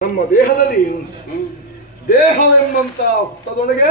ನಮ್ಮ ದೇಹದಲ್ಲಿ ದೇಹವೆಂಬಂತ ಹುತ್ತದೊಳಗೆ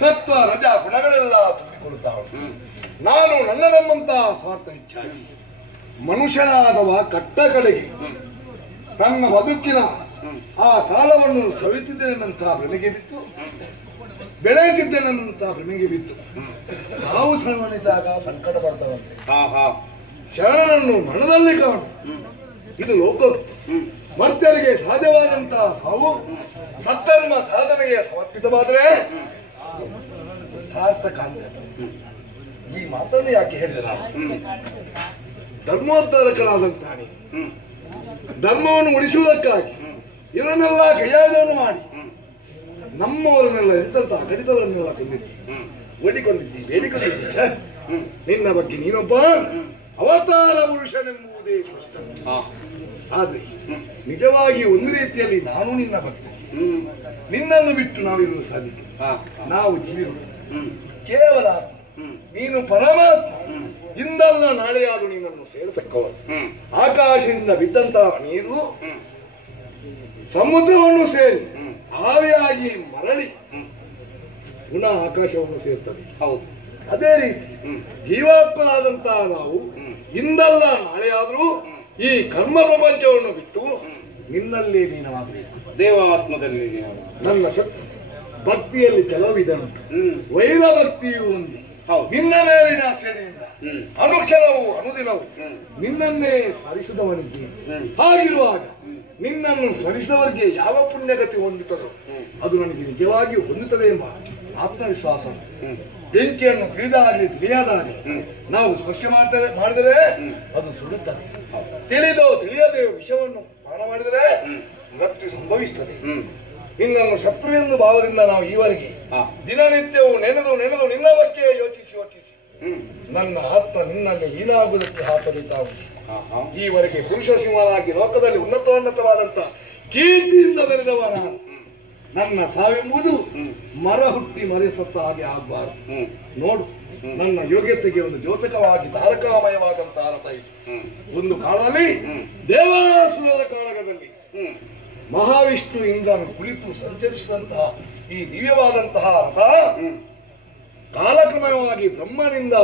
ಸತ್ವ ರಜ ಗುಣಗಳೆಲ್ಲ ತುಂಬಿಕೊಳ್ಳುತ್ತಾವೆ. ನಾನು ನನ್ನನೆಂಬಂತ ಸ್ವಾರ್ಥ ಹೆಚ್ಚಾಗಿ ಮನುಷ್ಯನಾದವ ಕಟ್ಟ ಕಡೆಗೆ ತನ್ನ ಬದುಕಿನ ಆ ಕಾಲವನ್ನು ಸವಿತಿದ್ದೇನೆಂತ ಭ್ರಮೆಗೆ ಬಿತ್ತು, ಬೆಳೆಯುತ್ತಿದ್ದೇನೆಂತ ಭ್ರಮೆಗೆ ಬಿತ್ತು. ಸಾವು ಸಣ್ಣನಿದ್ದಾಗ ಸಂಕಟ ಬರ್ತವಂತೆ. ಶರಣನನ್ನು ಮನದಲ್ಲಿ ಕಾಣು. ಇದು ಲೋಕ ಮರ್ತ್ಯರಿಗೆ ಸಹಜವಾದಂತಹ ಸಾವು ಸತ್ತರ್ಮ ಸಾಧನೆಗೆ ಸಮರ್ಪಿತವಾದರೆ ಸಾರ್ಥಕ ಅಂತ. ಈ ಮಾತನ್ನು ಯಾಕೆ ಹೇಳಿದೆ? ನಾನು ಧರ್ಮೋದ್ಧಾರಕನಾದಂತಾನೆ ಧರ್ಮವನ್ನು ಉಳಿಸುವುದಕ್ಕಾಗಿ ಇವರನ್ನೆಲ್ಲ ಕೈಯಾಗವನ್ನು ಮಾಡಿ ನಮ್ಮವರನ್ನೆಲ್ಲ ಎಂತ ಕಡಿತವರನ್ನೆಲ್ಲ ಕೊಂಡಿದ್ದಿ ಬೇಡಿಕೊಂಡಿದ್ದಿ. ನಿನ್ನ ಬಗ್ಗೆ ನೀನೊಬ್ಬ ಅವತಾರ ಪುರುಷನೆಂಬುದೇ ಸ್ಪಷ್ಟ. ಆದ್ರೆ ನಿಜವಾಗಿ ಒಂದು ರೀತಿಯಲ್ಲಿ ನಾನು ನಿನ್ನ ಭಕ್ತ, ನಿನ್ನನ್ನು ಬಿಟ್ಟು ನಾವಿರಲು ಸಾಧ್ಯ. ನಾವು ಜೀವಿಗಳು ಕೇವಲ ನೀನು ಪರಮಾತ್ಮ. ಇಂದಲ್ಲ ನಾಳೆಯಾದರೂ ನಿನ್ನನ್ನು ಸೇರತಕ್ಕವರು. ಆಕಾಶದಿಂದ ಬಿದ್ದಂತಹ ನೀರು ಸಮುದ್ರವನ್ನು ಸೇರಿ ಆವಿಯಾಗಿ ಮರಳಿ ಪುನಃ ಆಕಾಶವನ್ನು ಸೇರ್ತದೆ. ಅದೇ ರೀತಿ ಜೀವಾತ್ಮನಾದಂತಹ ನಾವು ಇಂದಲ್ಲ ನಾಳೆಯಾದರೂ ಈ ಕರ್ಮ ಪ್ರಪಂಚವನ್ನು ಬಿಟ್ಟು ನಿನ್ನಲ್ಲೇ ನೀನವಾಗಬೇಕು. ದೇವಾತ್ಮದಲ್ಲಿ ನನ್ನ ಭಕ್ತಿಯಲ್ಲಿ ಕೆಲವು ವಿಧ ಉಂಟು. ವೈರ ಭಕ್ತಿಯು ಒಂದು. ನಿನ್ನ ಮೇಲಿನ ಆಶ್ರಯದಿಂದ ಅನುಕ್ಷಣವು ಅನುದಿನವು ನಿನ್ನನ್ನೇ ಸ್ಮರಿಸಿದವನಿಗೆ. ಹಾಗಿರುವಾಗ ನಿನ್ನನ್ನು ಸ್ಮರಿಸಿದವರಿಗೆ ಯಾವ ಪುಣ್ಯಗತಿ ಹೊಂದುತ್ತದೋ ಅದು ನನಗೆ ನಿಜವಾಗಿ ಹೊಂದುತ್ತದೆ ಎಂಬ ಆತ್ಮವಿಶ್ವಾಸ. ಬೆಂಕಿಯನ್ನು ತಿಳಿದಾಗಲಿ ತಿಳಿಯದಾಗಲಿ ನಾವು ಸ್ಪರ್ಶ ಮಾಡಿದರೆ ಅದು ಸುಡುತ್ತದೆ. ತಿಳಿಯದೆ ವಿಷವನ್ನು ಪಾನ ಮಾಡಿದರೆ ಮೃತ್ಯು ಸಂಭವಿಸುತ್ತದೆ. ನಿನ್ನನ್ನು ಶತ್ರುವೆಂದು ಭಾವದಿಂದ ನಾವು ಈವರೆಗೆ ದಿನನಿತ್ಯವೂ ನೆನೆದು ನಿನ್ನ ಬಗ್ಗೆ ಯೋಚಿಸಿ ನನ್ನ ಆತ್ಮ ನಿನ್ನಲ್ಲಿ ಹೀನಾಗುವುದಕ್ಕೆ ಹಾಕಬೇಕಾಗುವುದು. ಈವರೆಗೆ ಪುರುಷ ಸಿಂಹನಾಗಿ ಲೋಕದಲ್ಲಿ ಉನ್ನತವಾದಂತ ಕೀರ್ತಿಯಿಂದ ಬೆರೆದವ ನಾನು. ನನ್ನ ಸಾವಿಂಬುದು ಮರ ಹುಟ್ಟಿ ಮರೆಸತ್ತ ಹಾಗೆ ಆಗಬಾರದು. ನೋಡು, ನನ್ನ ಯೋಗ್ಯತೆಗೆ ಒಂದು ದ್ಯೋತಕವಾಗಿ ತಾರಕಾಮಯವಾದಂತಹ ರಥ ಇದೆ. ಒಂದು ಕಾಲದಲ್ಲಿ ದೇವಾಸುರರ ಕಾಲದಲ್ಲಿ ಮಹಾವಿಷ್ಣು ಇಂದ್ರನು ಕುಳಿತು ಸಂಚರಿಸಿದಂತಹ ಈ ದಿವ್ಯವಾದಂತಹ ರಥ ಕಾಲಕ್ರಮವಾಗಿ ಬ್ರಹ್ಮನಿಂದ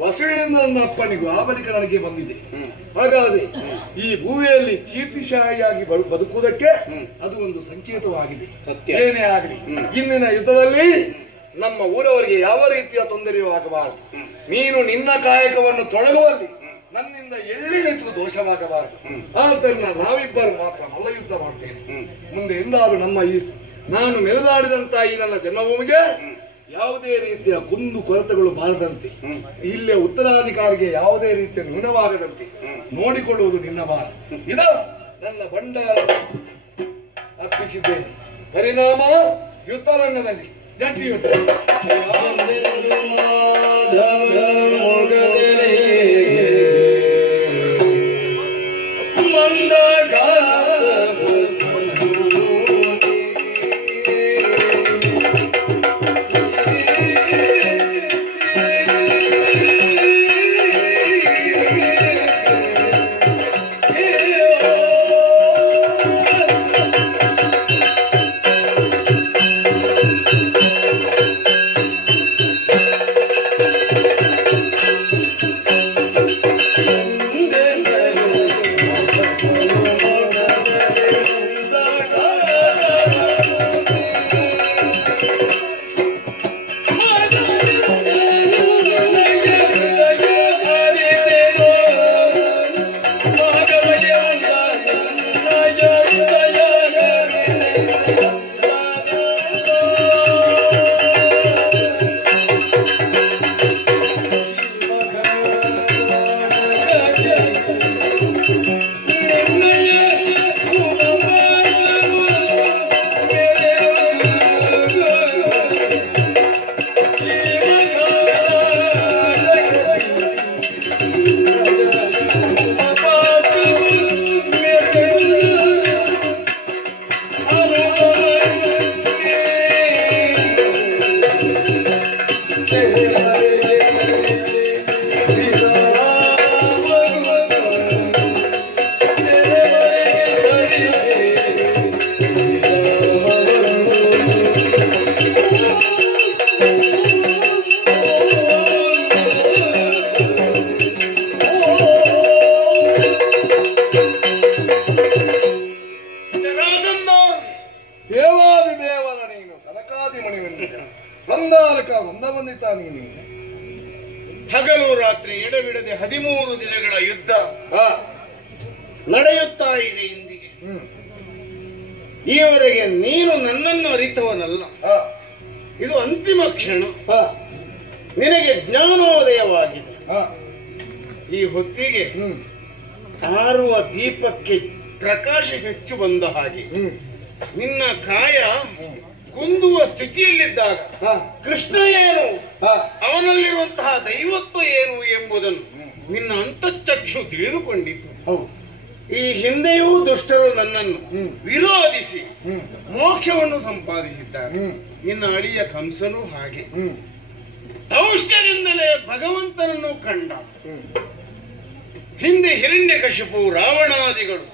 ವಸುವಿನಿಂದ ನನ್ನ ಅಪ್ಪನಿಗೂ ಆ ಬಳಿಕ ನನಗೆ ಬಂದಿದೆ. ಹಾಗಾದ್ರೆ ಈ ಭೂಮಿಯಲ್ಲಿ ಕೀರ್ತಿಶಾಹಿಯಾಗಿ ಬದುಕುವುದಕ್ಕೆ ಅದು ಒಂದು ಸಂಕೇತವಾಗಿದೆ. ಏನೇ ಆಗಲಿ ಇಂದಿನ ಯುದ್ಧದಲ್ಲಿ ನಮ್ಮ ಊರವರಿಗೆ ಯಾವ ರೀತಿಯ ತೊಂದರೆಯೂ ಆಗಬಾರದು. ನೀನು ನಿನ್ನ ಕಾಯಕವನ್ನು ತೊಡಗುವಲ್ಲಿ ನನ್ನಿಂದ ಎಳ್ಳಿನಿಂತಲೂ ದೋಷವಾಗಬಾರದು. ಆದ್ದರಿಂದ ನಾವಿಬ್ಬರು ಮಾತ್ರ ಮಲ್ಲ ಯುದ್ಧ ಮಾಡ್ತೇನೆ. ಮುಂದೆ ಎಂದಾದರೂ ನಮ್ಮ ನಾನು ಮೆರೆದಾಡಿದಂತಹ ಈ ನನ್ನ ಜನ್ಮಭೂಮಿಗೆ ಯಾವುದೇ ರೀತಿಯ ಕುಂದು ಕೊರತೆಗಳು ಬಾರದಂತೆ, ಇಲ್ಲೇ ಉತ್ತರಾಧಿಕಾರಿಗೆ ಯಾವುದೇ ರೀತಿಯ ನ್ಯೂನವಾಗದಂತೆ ನೋಡಿಕೊಳ್ಳುವುದು ನಿನ್ನ ಭಾರ. ಇದ ನನ್ನ ಬಂಡಾರ ಅರ್ಪಿಸಿದ್ದೇನೆ. ಪರಿಣಾಮ ಯುದ್ಧರಂಗದಲ್ಲಿ ಜಂಟಿ ಯುದ್ಧ. ರಾತ್ರಿ ಎಡಬಿಡದೆ 13 ದಿನಗಳ ಯುದ್ಧ ನಡೆಯುತ್ತಾ ಇದೆ ಇಂದಿಗೆ. ಈವರೆಗೆ ನೀನು ನನ್ನನ್ನು ಅರಿತವನಲ್ಲ. ಇದು ಅಂತಿಮ ಕ್ಷಣ. ನಿನಗೆ ಜ್ಞಾನೋದಯವಾಗಿದೆ. ಈ ಹೊತ್ತಿಗೆ ಆರುವ ದೀಪಕ್ಕೆ ಪ್ರಕಾಶ ಹೆಚ್ಚು ಬಂದ ಹಾಗೆ ನಿನ್ನ ಕಾಯ ಕುಂದುವ ಸ್ಥಿತಿಯಲ್ಲಿದ್ದಾಗ ಕೃಷ್ಣ ಏನು, ಅವನಲ್ಲಿರುವಂತಹ ದೈವತ್ವ ಏನು ಎಂಬುದನ್ನು ನಿನ್ನ ಅಂತಃಚಕ್ಷು ತಿಳಿದುಕೊಂಡಿತು. ಈ ಹಿಂದೆಯೂ ದುಷ್ಟರು ನನ್ನನ್ನು ವಿರೋಧಿಸಿ ಮೋಕ್ಷವನ್ನು ಸಂಪಾದಿಸಿದ್ದಾರೆ. ನಿನ್ನ ಅಳಿಯ ಕಂಸನೂ ಹಾಗೆ ಔಷ್ಠ್ಯದಿಂದಲೇ ಭಗವಂತನನ್ನು ಕಂಡ. ಹಿಂದೆ ಹಿರಣ್ಯಕಶಿಪು, ರಾವಣಾದಿಗಳು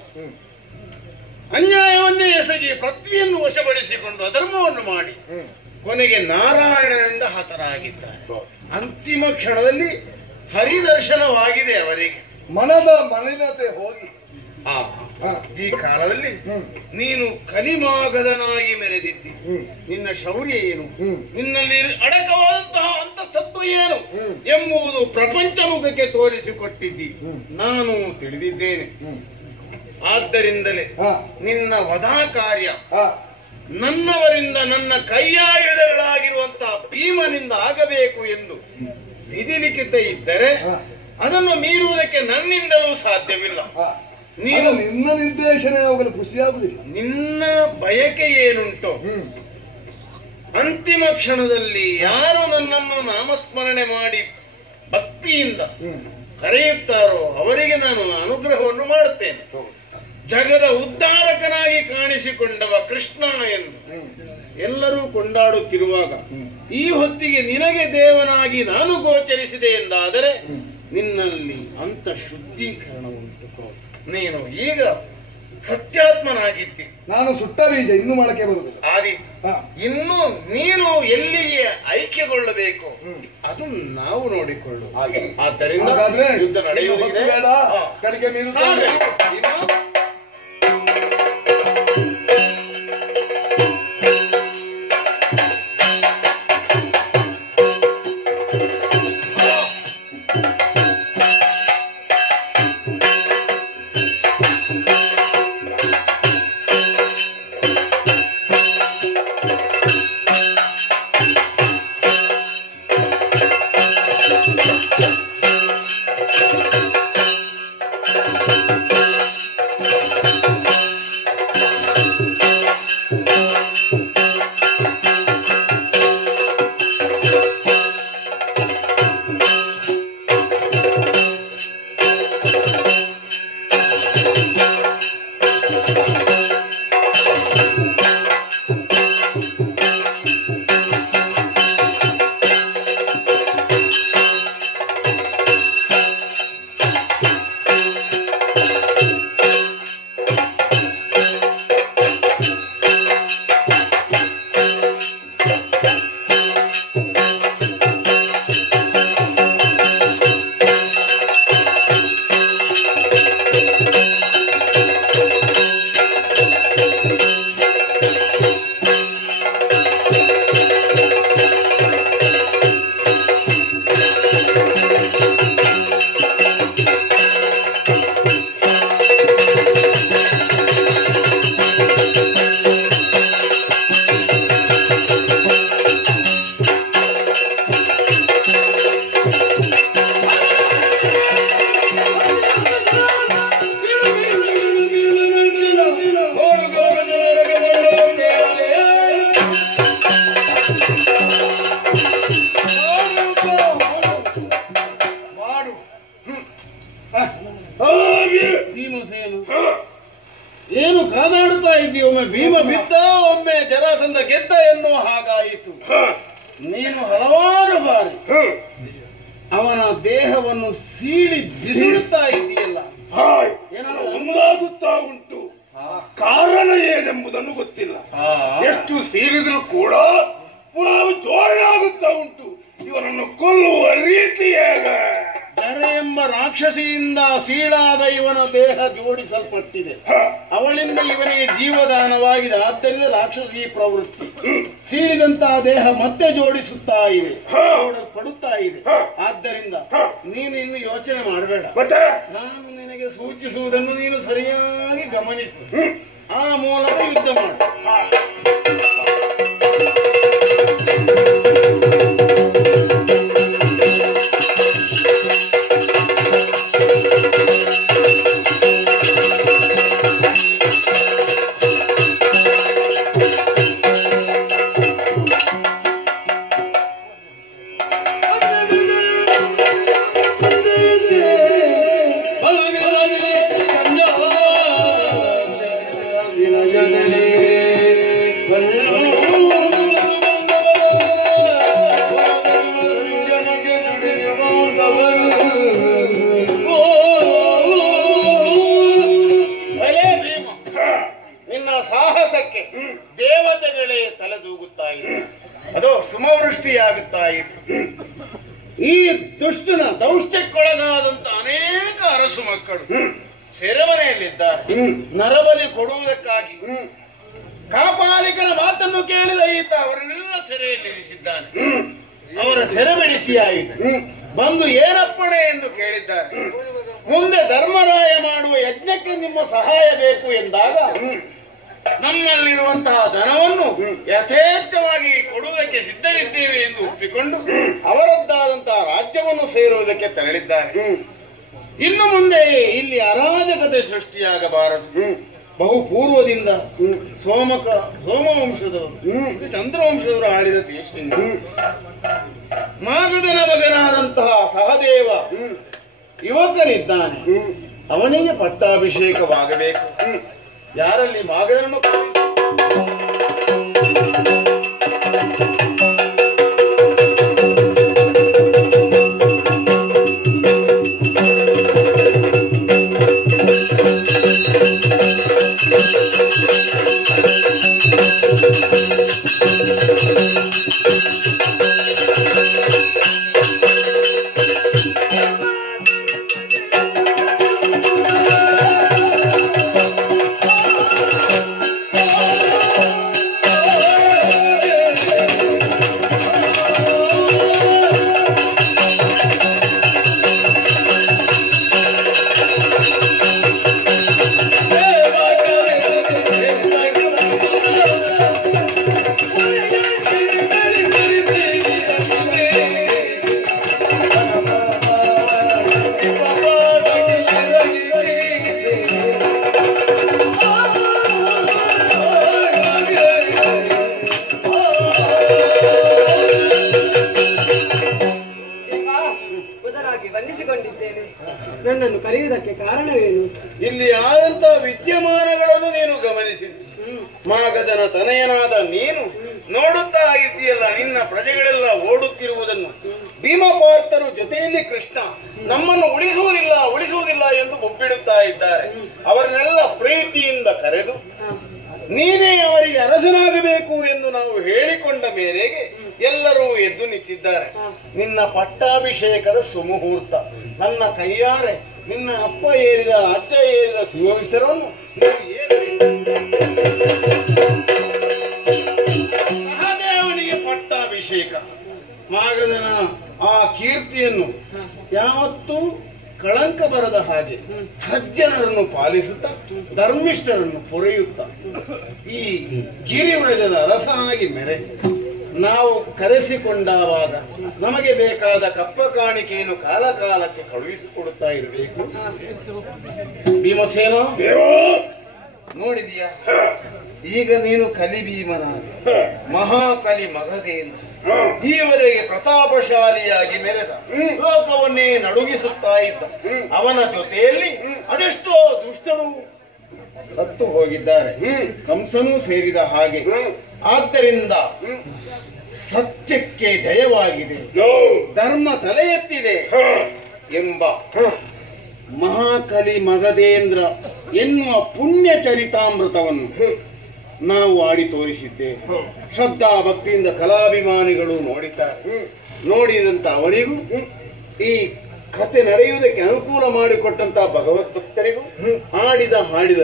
ಅನ್ಯಾಯವನ್ನೇ ಎಸಗಿ ಪೃಥ್ವಿಯನ್ನು ವಶಪಡಿಸಿಕೊಂಡು ಅಧರ್ಮವನ್ನು ಮಾಡಿ ಕೊನೆಗೆ ನಾರಾಯಣನಿಂದ ಹತರಾಗಿದ್ದಾರೆ. ಅಂತಿಮ ಕ್ಷಣದಲ್ಲಿ ಹರಿದರ್ಶನವಾಗಿದೆ ಅವರಿಗೆ. ಮನದ ಮಲಿನತೆ ಹೋಗಿ ಈ ಕಾಲದಲ್ಲಿ ನೀನು ಕನಿಮಾಗದನಾಗಿ ಮೆರೆದಿದ್ದಿ. ನಿನ್ನ ಶೌರ್ಯ ಏನು, ನಿನ್ನಲ್ಲಿ ಅಡಕವಾದಂತಹ ಅಂತಸತ್ವ ಏನು ಎಂಬುದು ಪ್ರಪಂಚ ಮುಖಕ್ಕೆ ತೋರಿಸಿಕೊಟ್ಟಿದ್ದಿ. ನಾನು ತಿಳಿದಿದ್ದೇನೆ. ಆದ್ದರಿಂದಲೇ ನಿನ್ನ ವಧಾ ಕಾರ್ಯ ನನ್ನವರಿಂದ, ನನ್ನ ಕೈಯಾಯುಧಗಳಾಗಿರುವಂತಹ ಭೀಮನಿಂದ ಆಗಬೇಕು ಎಂದು ವಿಧಿಲಿಖಿತ ಇದ್ದರೆ ಅದನ್ನು ಮೀರುವುದಕ್ಕೆ ನನ್ನಿಂದಲೂ ಸಾಧ್ಯವಿಲ್ಲ. ನೀನು ನಿನ್ನ ನಿರ್ದೇಶನ ಹೋಗಲು ಖುಷಿಯಾಗುವುದಿಲ್ಲ. ನಿನ್ನ ಬಯಕೆ ಏನುಂಟು, ಅಂತಿಮ ಕ್ಷಣದಲ್ಲಿ ಯಾರು ನನ್ನನ್ನು ನಾಮಸ್ಮರಣೆ ಮಾಡಿ ಭಕ್ತಿಯಿಂದ ಕರೆಯುತ್ತಾರೋ ಅವರಿಗೆ ನಾನು ಅನುಗ್ರಹವನ್ನು ಮಾಡುತ್ತೇನೆ. ಜಗದ ಉದ್ಧಾರಕನಾಗಿ ಕಾಣಿಸಿಕೊಂಡವ ಕೃಷ್ಣ ಎಂದು ಎಲ್ಲರೂ ಕೊಂಡಾಡುತ್ತಿರುವಾಗ ಈ ಹೊತ್ತಿಗೆ ನಿನಗೆ ದೇವನಾಗಿ ನಾನು ಗೋಚರಿಸಿದೆ ಎಂದಾದರೆ ನಿನ್ನಲ್ಲಿ ಅಂತ ಶುದ್ಧೀಕರಣ ಉಂಟು. ನೀನು ಈಗ ಸತ್ಯಾತ್ಮನಾಗಿದ್ದಿ. ನಾನು ಸುಟ್ಟ ಬೀಜ ಇನ್ನು ಮೊಳಕೆ ಬರುವುದಿಲ್ಲ. ಆದೀತು. ಇನ್ನು ನೀನು ಎಲ್ಲಿಗೆ ಐಕ್ಯಗೊಳ್ಳಬೇಕು ಅದು ನಾವು ನೋಡಿಕೊಳ್ಳು. ಆದ್ದರಿಂದ ಯುದ್ಧ ನಡೆಯುವುದಿದೆ. ಕಡೆಗೆ ಏನು ಕಾದಾಡುತ್ತಾ ಇದ್ದೀ? ಒಮ್ಮೆ ಭೀಮ ಬಿದ್ದ, ಒಮ್ಮೆ ಜರಾಸಂಧ ಗೆದ್ದ ಎನ್ನುವ ಹಾಗಾಯಿತು. ನೀನು ಹಲವಾರು ಬಾರಿ ಅವನ ದೇಹವನ್ನು ಸೀಳಿ ಬಿಸಿಡುತ್ತಾ ಇದ್ದೀಯಲ್ಲ, ಒಂದಾಗುತ್ತಾ ಉಂಟು. ಕಾರಣ ಏನೆಂಬುದನ್ನು ಗೊತ್ತಿಲ್ಲ. ಎಷ್ಟು ಸೀರಿದ್ರೂ ಕೂಡ ಪುನಃ ಜೋರಾಗುತ್ತಾ ಉಂಟು. ಇವನನ್ನು ಕೊಲ್ಲುವ ರೀತಿ ಹೇಗೆ? ಜರ ಎಂಬ ಎಂಬ ರಾಕ್ಷಸಿಯಿಂದ ಸೀಳಾದ ಇವನ ದೇಹ ಜೋಡಿಸಲ್ಪಟ್ಟಿದೆ. ಅವಳಿಂದ ಇವನಿಗೆ ಜೀವದಾನವಾಗಿದೆ. ಆದ್ದರಿಂದ ರಾಕ್ಷಸಿ ಪ್ರವೃತ್ತಿ. ಸೀಳಿದಂತಹ ದೇಹ ಮತ್ತೆ ಜೋಡಿಸುತ್ತಾ ಇದೆ, ಪಡುತ್ತಾ ಇದೆ. ಆದ್ದರಿಂದ ನೀನು ಇನ್ನು ಯೋಚನೆ ಮಾಡಬೇಡ. ನಾನು ನಿನಗೆ ಸೂಚಿಸುವುದನ್ನು ನೀನು ಸರಿಯಾಗಿ ಗಮನಿಸು. ಆ ಮೂಲಕ ಯುದ್ಧ ಮಾಡು. ದೇವತೆಗಳೇ ತಲೆದೂಗುತ್ತಾ ಇದೆ. ಅದು ಸುಮವೃಷ್ಟಿಯಾಗುತ್ತಾ ಇದೆ. ಈ ದುಷ್ಟನ ದೌಷ್ಟ್ಯಕ್ಕೊಳಗಾದಂತ ಅನೇಕ ಅರಸು ಮಕ್ಕಳು ಸೆರೆಮನೆಯಲ್ಲಿದ್ದಾರೆ. ನರಬಲಿ ಕೊಡುವುದಕ್ಕಾಗಿ ಕಾಪಾಲಿಕನ ಮಾತನ್ನು ಕೇಳಿದ ಈತ ಅವರನ್ನೆಲ್ಲ ಸೆರೆಯಲ್ಲಿರಿಸಿದ್ದಾನೆ. ಅವರ ಸೆರೆ ಬಿಡಿಸಿ ಆಯಿತು. ಬಂದು ಏನಪ್ಪಣೆ ಎಂದು ಕೇಳಿದ್ದಾರೆ. ಮುಂದೆ ಧರ್ಮರಾಯ ಮಾಡುವ ಯಜ್ಞಕ್ಕೆ ನಿಮ್ಮ ಸಹಾಯ ಬೇಕು ಎಂದಾಗ ನಮ್ಮಲ್ಲಿರುವಂತಹ ಧನವನ್ನು ಯಥೇಚ್ಛವಾಗಿ ಕೊಡುವುದಕ್ಕೆ ಸಿದ್ಧರಿದ್ದೇವೆ ಎಂದು ಒಪ್ಪಿಕೊಂಡು ಅವರದ್ದಾದಂತಹ ರಾಜ್ಯವನ್ನು ಸೇರುವುದಕ್ಕೆ ತೆರಳಿದ್ದಾರೆ. ಇನ್ನು ಮುಂದೆ ಇಲ್ಲಿ ಅರಾಜಕತೆ ಸೃಷ್ಟಿಯಾಗಬಾರದು. ಬಹು ಪೂರ್ವದಿಂದ ಸೋಮವಂಶದವರು ಚಂದ್ರವಂಶದವರು ಆಳಿದ ದೇಶ. ಮಾಗಧನ ಮಗನಾದಂತಹ ಸಹದೇವ ಯುವಕನಿದ್ದಾನೆ. ಅವನಿಗೆ ಪಟ್ಟಾಭಿಷೇಕವಾಗಬೇಕು. ಯಾರಲ್ಲಿ ಮಾಗಧನನ್ನು ನನ್ನನ್ನು ಕರೆಯುವುದಕ್ಕೆ ಕಾರಣವೇನು? ಇಲ್ಲಿ ಆದಂತಹ ವಿದ್ಯಮಾನಗಳನ್ನು ನೀನು ಗಮನಿಸಿದ್ದಿ. ಮಾಗಧನ ತನಯನಾದ ನೀನು ನೋಡುತ್ತಾ ಇದ್ದೀಯಲ್ಲ, ನಿನ್ನ ಪ್ರಜೆಗಳೆಲ್ಲ ಓಡುತ್ತಿರುವುದನ್ನು. ಭೀಮಪಾರ್ಥರು ಜೊತೆಯಲ್ಲಿ ಕೃಷ್ಣ ನಮ್ಮನ್ನು ಉಳಿಸುವುದಿಲ್ಲ ಎಂದು ಒಪ್ಪಿಡುತ್ತಾ ಇದ್ದಾರೆ. ಅವರನ್ನೆಲ್ಲ ಪ್ರೀತಿಯಿಂದ ಕರೆದು ನೀನೇ ಅವರಿಗೆ ಅರಸನಾಗಬೇಕು ಎಂದು ನಾವು ಹೇಳಿಕೊಂಡ ಮೇರೆಗೆ ಎಲ್ಲರೂ ಎದ್ದು ನಿಂತಿದ್ದಾರೆ. ನಿನ್ನ ಪಟ್ಟಾಭಿಷೇಕದ ಸುಮುಹೂರ್ತ. ನನ್ನ ಕೈಯಾರೆ ನಿನ್ನ ಅಪ್ಪ ಏರಿದ ಅಜ್ಜ ಏರಿದ ಶಿವವಿಸ್ತರವನ್ನು ಸಹದೇವನಿಗೆ ಪಟ್ಟಾಭಿಷೇಕ. ಮಾಗಧನ ಆ ಕೀರ್ತಿಯನ್ನು ಯಾವತ್ತೂ ಕಳಂಕ ಬರದ ಹಾಗೆ ಸಜ್ಜನರನ್ನು ಪಾಲಿಸುತ್ತಾ ಧರ್ಮಿಷ್ಠರನ್ನು ಪೊರೆಯುತ್ತಾ ಈ ಗಿರಿವ್ರಜದ ಅರಸನಾಗಿ ಮೆರೆ ನಾವು ಕರೆಸಿಕೊಂಡಾವಾಗ ನಮಗೆ ಬೇಕಾದ ಕಪ್ಪ ಕಾಣಿಕೆಯನ್ನು ಕಾಲ ಕಾಲಕ್ಕೆ ಕಳುಹಿಸಿಕೊಡುತ್ತಾ ಇರಬೇಕು. ಭೀಮಸೇನ ನೋಡಿದೀಯಾ, ಈಗ ನೀನು ಕಲಿಭೀಮನಾದ ಮಹಾಕಲಿ ಮಗಧೇಂದ್ರ ಈವರೆಗೆ ಪ್ರತಾಪಶಾಲಿಯಾಗಿ ಮೆರೆದ ಲೋಕವನ್ನೇ ನಡುಗಿಸುತ್ತಾ ಇದ್ದ ಅವನ ಜೊತೆಯಲ್ಲಿ ಅದೆಷ್ಟೋ ದುಷ್ಟರು ಸತ್ತು ಹೋಗಿದ್ದಾರೆ, ಕಂಸನೂ ಸೇರಿದ ಹಾಗೆ. ಆದ್ದರಿಂದ ಸತ್ಯಕ್ಕೆ ಜಯವಾಗಿದೆ, ಧರ್ಮ ತಲೆ ಎತ್ತಿದೆ ಎಂಬ ಮಹಾಕಲಿ ಮಗಧೇಂದ್ರ ಎನ್ನುವ ಪುಣ್ಯ ಚರಿತಾಮೃತವನ್ನು ನಾವು ಆಡಿ ತೋರಿಸಿದ್ದೇವೆ. ಶ್ರದ್ಧಾ ಭಕ್ತಿಯಿಂದ ಕಲಾಭಿಮಾನಿಗಳು ನೋಡಿದ್ದಾರೆ. ನೋಡಿದಂತ ಅವರಿಗೂ ಈ ಕತೆ ನಡೆಯುವುದಕ್ಕೆ ಅನುಕೂಲ ಮಾಡಿಕೊಟ್ಟಂತಹ ಭಗವದ್ಭಕ್ತರಿಗೂ ಹಾಡಿದ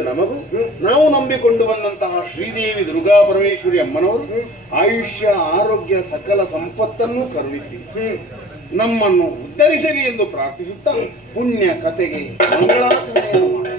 ನಮಗೂ ನಾವು ನಂಬಿಕೊಂಡು ಬಂದಂತಹ ಶ್ರೀದೇವಿ ದುರ್ಗಾ ಪರಮೇಶ್ವರಿ ಅಮ್ಮನವರು ಆಯುಷ್ಯ ಆರೋಗ್ಯ ಸಕಲ ಸಂಪತ್ತನ್ನು ಕರುಣಿಸಿ ನಮ್ಮನ್ನು ಉದ್ಧರಿಸಲಿ ಎಂದು ಪ್ರಾರ್ಥಿಸುತ್ತಾ ಪುಣ್ಯ ಕತೆಗೆ ಮಂಗಳಾಚರಣೆಯನ್ನು ಮಾಡಿ